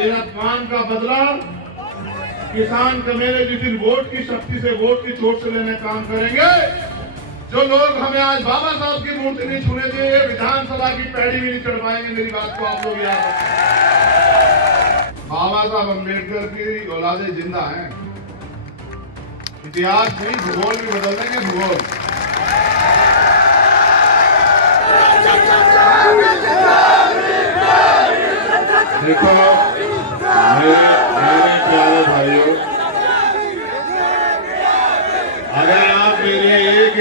इन अपमान का बदला किसान कमेरे जिस दिन वोट की शक्ति से, वोट की चोट से लेने काम करेंगे। जो लोग हमें आज बाबा साहब की मूर्ति नहीं छूने दिए, विधानसभा की पैड़ी भी नहीं चढ़वाएंगे। मेरी बात को आप लोग याद रखें। बाबा साहब अम्बेडकर की औलादे जिंदा हैं। इतिहास नहीं, भूगोल भी बदल देंगे। भूगोल देखो मेरे प्यारे भाइयों, अगर आप मेरे एक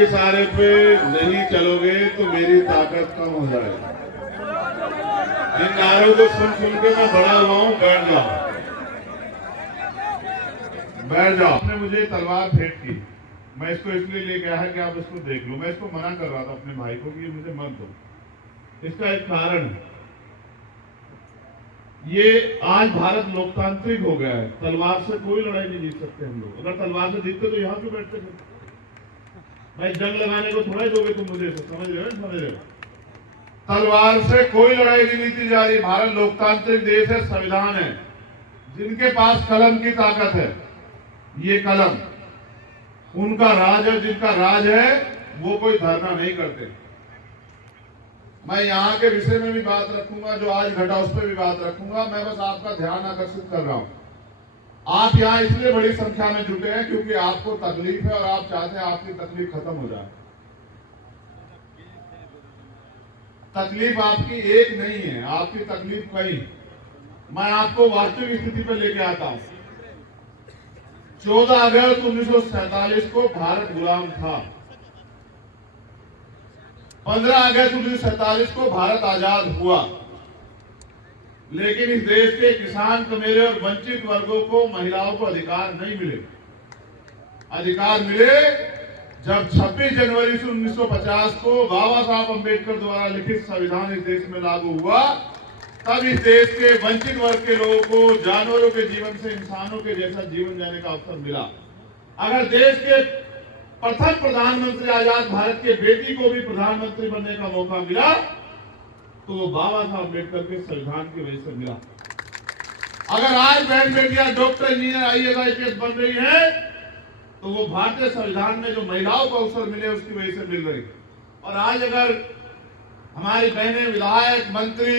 इशारे पे नहीं चलोगे तो मेरी ताकत कम हो जाएगी। इन नारों को सुन के मैं बड़ा हुआ हूं। बैठ जाओ। आपने मुझे तलवार भेंट की, मैं इसको इसलिए लेके आया कि आप इसको देख लो। मैं इसको मना कर रहा था अपने भाई को कि मुझे मत दो। इसका एक कारण है, ये आज भारत लोकतांत्रिक हो गया है। तलवार से कोई लड़ाई नहीं जीत सकते हम लोग। अगर तलवार से जीतते तो यहाँ क्यों बैठते थे भाई? जंग लगाने को थोड़ा ही दोगे तुम मुझे, समझ रहे हो? तलवार से कोई लड़ाई नहीं जीती जा रही। भारत लोकतांत्रिक देश है, संविधान है। जिनके पास कलम की ताकत है, ये कलम उनका राज है। जिनका राज है वो कोई धरना नहीं करते। मैं यहाँ के विषय में भी बात रखूंगा, जो आज घटा उस पर भी बात रखूंगा। मैं बस आपका ध्यान आकर्षित कर रहा हूं। आप यहाँ इसलिए बड़ी संख्या में जुटे हैं क्योंकि आपको तकलीफ है और आप चाहते हैं आपकी तकलीफ खत्म हो जाए। तकलीफ आपकी एक नहीं है, आपकी तकलीफ कई। मैं आपको वास्तविक स्थिति पर लेके आता हूं। 14 अगस्त 1947 को भारत गुलाम था। 15 अगस्त 1947 को भारत आजाद हुआ। लेकिन इस देश के किसान, कमेरे और वंचित वर्गों को, महिलाओं को अधिकार नहीं मिले। अधिकार मिले जब 26 जनवरी 1950 को बाबा साहब अम्बेडकर द्वारा लिखित संविधान इस देश में लागू हुआ। तब इस देश के वंचित वर्ग के लोगों को जानवरों के जीवन से इंसानों के जैसा जीवन जाने का अवसर मिला। अगर देश के प्रथम प्रधानमंत्री आजाद भारत के बेटी को भी प्रधानमंत्री बनने का मौका मिला तो वो बाबा साहब अम्बेडकर के संविधान की वजह से मिला। अगर आज बहन बेटियां डॉक्टर, इंजीनियर, IAS, IPS बन रही हैं तो वो भारतीय संविधान में जो महिलाओं को अवसर मिले उसकी वजह से मिल रही। और आज अगर हमारी बहनें विधायक, मंत्री,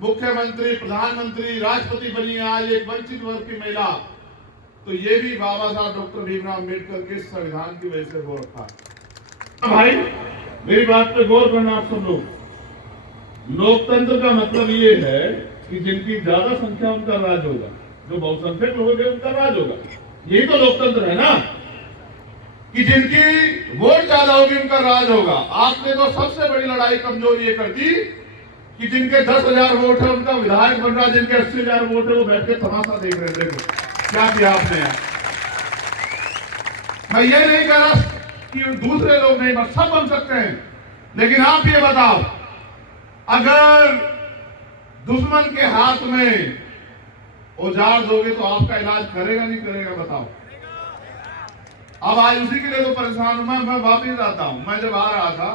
मुख्यमंत्री, प्रधानमंत्री, राष्ट्रपति बनी है आज एक वंचित वर्ग की महिला, तो ये भी बाबा साहब डॉक्टर भीमराव अम्बेडकर के संविधान की वजह से हो रखा है। भाई मेरी बात पे गौर करना आप सब लोग। लोकतंत्र का मतलब ये है कि जिनकी ज्यादा संख्या उनका राज होगा, जो बहुसंख्यक लोग होंगे उनका राज होगा। यही तो लोकतंत्र है ना, कि जिनकी वोट ज्यादा होगी उनका राज होगा। आपने तो सबसे बड़ी लड़ाई कमजोरी ये कर दी कि जिनके 10,000 वोट है उनका विधायक बन रहा, जिनके 80,000 वोट है वो बैठ के तमाशा देख रहे। देखो क्या किया आपने। मैं ये नहीं कह रहा कि दूसरे लोग नहीं, सब बन सकते हैं, लेकिन आप ये बताओ, अगर दुश्मन के हाथ में औजार दोगे तो आपका इलाज करेगा नहीं करेगा? बताओ। अब आज उसी के लिए तो परेशान हूं। मैं वापिस आता हूं। मैं जब आ रहा था,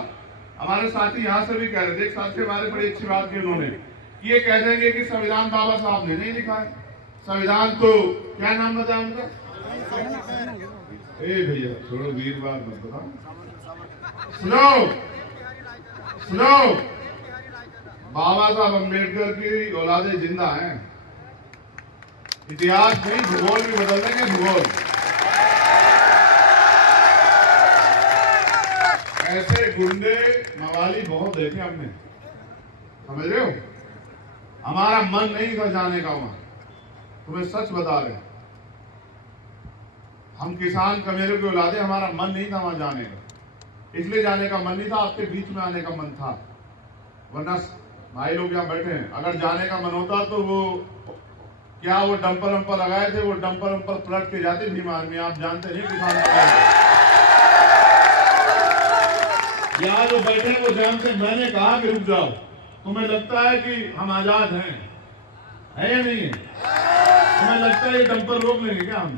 हमारे साथी यहां से भी कह रहे थे, एक साथी हमारे बड़ी अच्छी बात की उन्होंने, कि ये कह देंगे कि संविधान बाबा साहब ने नहीं लिखा है। संविधान तो क्या नाम बताया उनका? ए भैया छोड़ो, वीरवार मत बताओ। सुनो, बाबा साहब अम्बेडकर की औलादे जिंदा हैं। इतिहास नहीं, भूगोल भी बदल देंगे। भूगोल ऐसे गुंडे मवाली बहुत देखे हमने, समझ रहे हो? हमारा मन नहीं था जाने का वहां, तुम्हें सच बता रहे। हम किसान कमेरे के औलादे, हमारा मन नहीं था वहां जाने का। इसलिए जाने का मन नहीं था, आपके बीच में आने का मन था। वरना भाई लोग यहाँ बैठे हैं, अगर जाने का मन होता तो वो क्या वो डंपर वंपर लगाए थे, वो डंपर वंपर पलट के जाते भीम आर्मी। आप जानते नहीं किसान यहाँ जो बैठे हैं वो जानते। मैंने कहा कि रुक जाओ, तुम्हें लगता है कि हम आजाद हैं, है या नहीं है? तुम्हें लगता है ये डंपर रोक लेंगे क्या हम?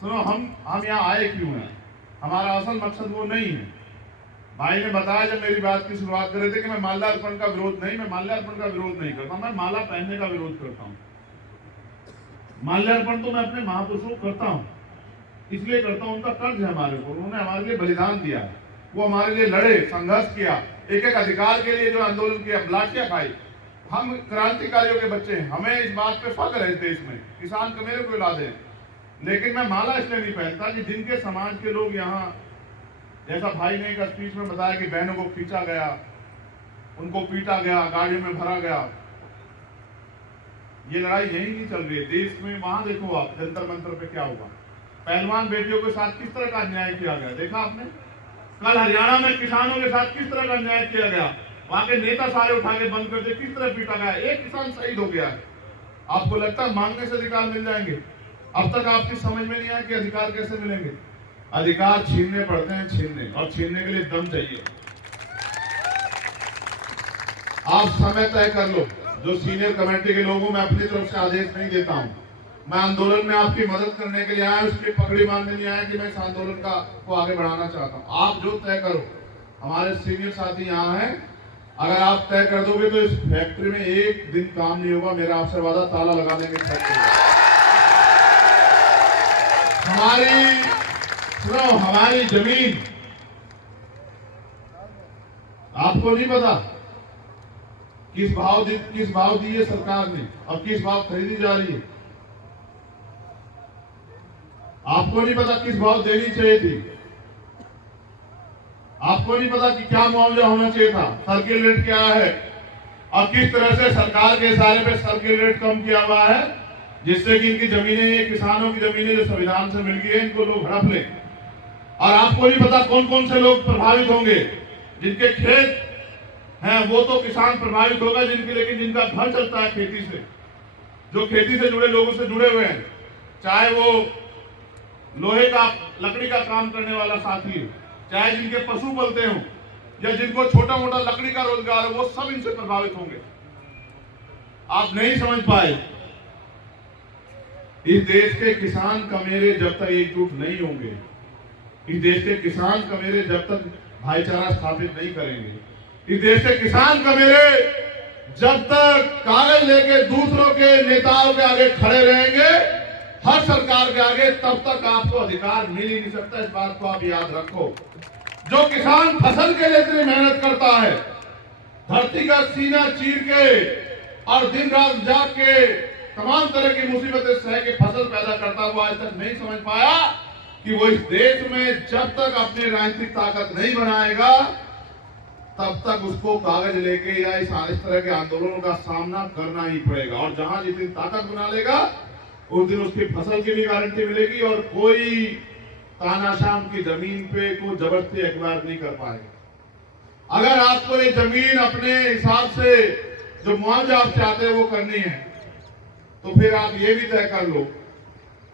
सुनो, हम यहाँ आए क्यों हैं? हमारा असल मकसद वो नहीं है। भाई ने बताया जब मेरी बात की शुरुआत कर रहे थे कि मैं माल्यार्पण का विरोध नहीं, मैं माल्यार्पण का विरोध नहीं करता, मैं माला पहनने का विरोध करता हूँ। माल्यार्पण तो मैं अपने महापुरुषों को करता हूँ, इसलिए करता हूँ, उनका कर्ज है हमारे ऊपर, उन्होंने हमारे लिए बलिदान दिया, वो हमारे लिए लड़े, संघर्ष किया, एक एक अधिकार के लिए जो आंदोलन किया, लाठियां खाई। हम क्रांतिकारियों के बच्चे हैं, हमें इस बात पे फख्र है इस देश में, किसान को मेरे को इलाज है। लेकिन मैं माला इसलिए नहीं पहनता कि जिनके समाज के लोग यहाँ, जैसा भाई ने एक स्पीच में बताया कि बहनों को खींचा गया, उनको पीटा गया, गाड़ियों में भरा गया, ये लड़ाई यही नहीं चल रही है देश में। वहां देखो आप जंतर मंतर पे क्या हुआ, पहलवान बेटियों के साथ किस तरह का अन्याय किया गया, देखा आपने? कल हरियाणा में किसानों के साथ किस तरह का अन्याय किया गया, वहां के नेता सारे उठा के बंद कर दिए, किस तरह पीटा गया, एक किसान शहीद हो गया है। आपको लगता है मांगने से अधिकार मिल जाएंगे? अब तक आपकी समझ में नहीं आया कि अधिकार कैसे मिलेंगे। अधिकार छीनने पड़ते हैं, छीनने, और छीनने के लिए दम चाहिए। आप समय तय कर लो, जो सीनियर कमेटी के लोगों में अपनी तरफ से आदेश नहीं देता हूं, मैं आंदोलन में आपकी मदद करने के लिए आया, उसकी पकड़ी मारने नहीं आया कि मैं इस आंदोलन को आगे बढ़ाना चाहता हूं। आप जो तय करो, हमारे सीनियर साथी यहाँ हैं, अगर आप तय कर दोगे तो इस फैक्ट्री में एक दिन काम नहीं होगा, मेरा आपसे वादा, ताला लगा देंगे फैक्ट्री। हमारी जमीन आपको नहीं पता किस भाव दी है सरकार ने और किस भाव खरीदी जा रही है। आपको नहीं पता किस भाव देनी चाहिए थी, आपको नहीं पता कि क्या मुआवजा होना चाहिए था, सर्किल रेट क्या है, और किस तरह से सरकार के इशारे पे सर्किल रेट कम किया हुआ है, जिससे कि इनकी जमीनें, ये किसानों की जमीनें जो संविधान से मिल गई है, इनको लोग हड़प लें। और आपको नहीं पता कौन कौन से लोग प्रभावित होंगे, जिनके खेत हैं वो तो किसान प्रभावित होगा, लेकिन जिनका घर चलता है खेती से, जो खेती से जुड़े लोगों से जुड़े हुए हैं, चाहे वो लोहे का, लकड़ी का काम करने वाला साथी हो, चाहे जिनके पशु पलते हो, या जिनको छोटा मोटा लकड़ी का रोजगार हो, वो सब इनसे प्रभावित होंगे। आप नहीं समझ पाए, इस देश के किसान कमेरे जब तक एकजुट नहीं होंगे, इस देश के किसान कमेरे जब तक भाईचारा स्थापित नहीं करेंगे, इस देश के किसान कमेरे जब तक कागज लेके दूसरों के नेताओं के आगे खड़े रहेंगे, हर सरकार के आगे, तब तक आपको अधिकार मिल ही नहीं सकता। इस बात को आप याद रखो। जो किसान फसल के लिए इतनी मेहनत करता है, धरती का सीना चीर के और दिन रात जाग के तमाम तरह की मुसीबतें सह के फसल पैदा करता हुआ, आज तक नहीं समझ पाया कि वो इस देश में जब तक अपनी राजनीतिक ताकत नहीं बनाएगा, तब तक उसको कागज लेके या इस तरह के आंदोलनों का सामना करना ही पड़ेगा। और जहां जितनी ताकत बना लेगा, उस दिन उसकी फसल की भी गारंटी मिलेगी, और कोई तानाशाह की जमीन पे कोई जबरदस्ती एक्वायर नहीं कर पाएगा। अगर आपको ये जमीन अपने हिसाब से जो मुआवजा आप चाहते हैं वो करनी है, तो फिर आप ये भी तय कर लो।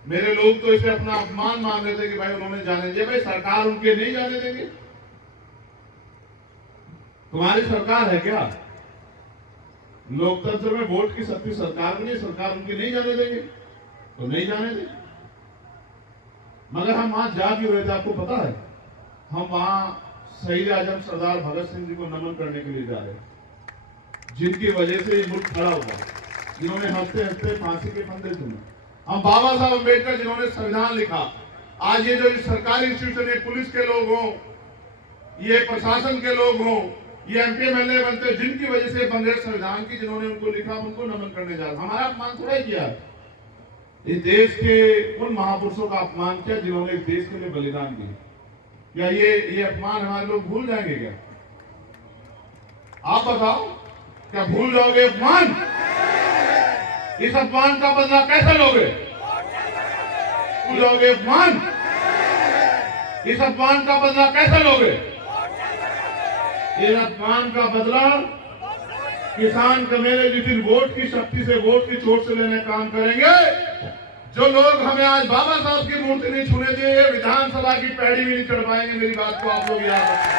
मेरे लोग तो इसे अपना अपमान मान रहे थे कि भाई उन्होंने जाने दिया, भाई सरकार उनके नहीं जाने देंगे। तुम्हारी सरकार है क्या? लोकतंत्र में वोट की शक्ति सरकार में नहीं, सरकार उनके नहीं जाने देंगे तो नहीं जाने देंगे। मगर हम वहां जा क्यों रहे थे आपको पता है? हम वहां शहीद आजम सरदार भगत सिंह जी को नमन करने के लिए जा रहे हैं, जिनकी वजह से ये मुल्क खड़ा हुआ, जिन्होंने हंसते हंसते फांसी के फंदे चुने। हम बाबा साहब अम्बेडकर जिन्होंने संविधान लिखा, आज ये जो सरकारी इंस्टीट्यूशन है, पुलिस के लोग हों, ये प्रशासन के लोग हों, ये एमपी एमएलए बनते, जिनकी वजह से बन रहे संविधान की, जिन्होंने उनको लिखा, उनको नमन करने जा रहे। हमारा अपमान थोड़ा किया है, इस देश के उन महापुरुषों का अपमान किया जिन्होंने इस देश के लिए बलिदान दिया। क्या ये अपमान हमारे लोग भूल जाएंगे क्या? आप बताओ, क्या भूल जाओगे अपमान? इस अपमान का बदला कैसे लोगे? भूल जाओगे अपमान? इस अपमान का बदला कैसे लोगे? इस अपमान का बदला किसान कमेरे जिस दिन वोट की शक्ति से, वोट की चोट से लेने काम करेंगे। जो लोग हमें आज बाबा साहब की मूर्ति नहीं छूने दिए, विधानसभा की पैड़ी भी नहीं चढ़ पाएंगे। मेरी बात को आप लोग याद रखें।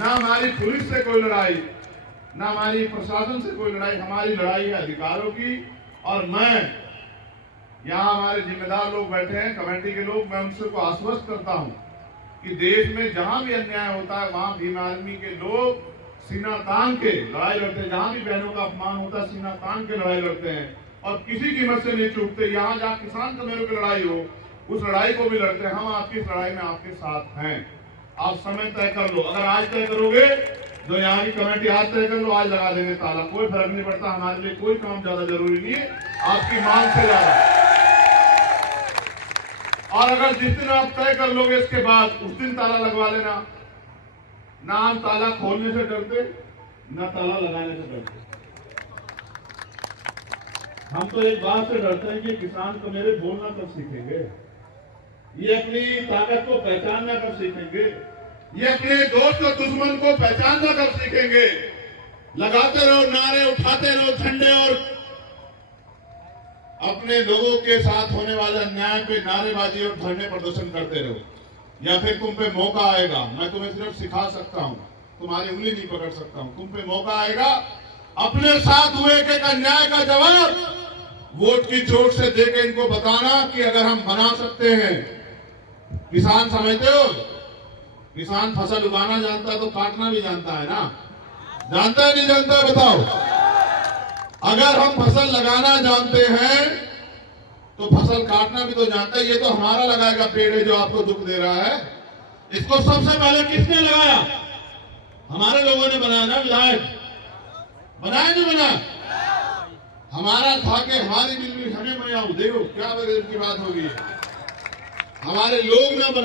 ना हमारी पुलिस से कोई लड़ाई, ना हमारी प्रशासन से कोई लड़ाई, हमारी लड़ाई है अधिकारों की। और मैं यहाँ, हमारे जिम्मेदार लोग बैठे हैं, कमेटी के लोग, मैं उनसे को आश्वस्त करता हूँ कि देश में जहां भी अन्याय होता है वहां भीम आर्मी के लोग सीना तान के लड़ाई लड़ते हैं। जहां भी बहनों का अपमान होता है सीना तान के लड़ाई लड़ते हैं और किसी कीमत से नहीं चूकते। यहाँ जहाँ किसान कमेरों की लड़ाई हो उस लड़ाई को भी लड़ते हैं। हम आपकी इस लड़ाई में आपके साथ हैं। आप समय तय कर लो। अगर आज तय करोगे, जो यहाँ की कमेटी आज तय कर लो, आज लगा देंगे ताला, कोई फर्क नहीं पड़ता। हमारे लिए कोई काम ज्यादा जरूरी नहीं है आपकी मांग से ज्यादा। और अगर जिस दिन आप तय कर लोगे इसके बाद उस दिन ताला लगवा लेना। ना हम ताला खोलने से डरते, ना ताला लगाने से डरते। हम तो एक बात से डरते हैं कि किसान को मेरे बोलना कब सीखेंगे, ये अपनी ताकत को पहचानना कब सीखेंगे, ये अपने दोस्त और दुश्मन को पहचानना कब सीखेंगे। लगाते रहो नारे, उठाते रहो झंडे और अपने लोगों के साथ होने वाले अन्याय पे नारेबाजी और धरने प्रदर्शन करते रहो, या फिर तुम पे मौका आएगा। मैं तुम्हें सिर्फ सिखा सकता हूं, तुम्हारी उंगली नहीं पकड़ सकता हूं। तुम पे मौका आएगा अपने साथ हुए एक अन्याय का जवाब वोट की चोट से देके इनको बताना कि अगर हम बना सकते हैं। किसान समझते हो, किसान फसल उगाना जानता है तो काटना भी जानता है ना, जानता है नहीं जानता है बताओ। अगर हम फसल लगाना जानते हैं तो फसल काटना भी तो जानता है। ये तो हमारा लगाएगा पेड़ है जो आपको दुख दे रहा है। इसको सबसे पहले किसने लगाया? हमारे लोगों ने बनाया ना, विधायक बनाया नहीं बनाया? हमारा था कि हमारी बिजली हमें मैया देखो क्या की बात होगी। हमारे लोग ना बना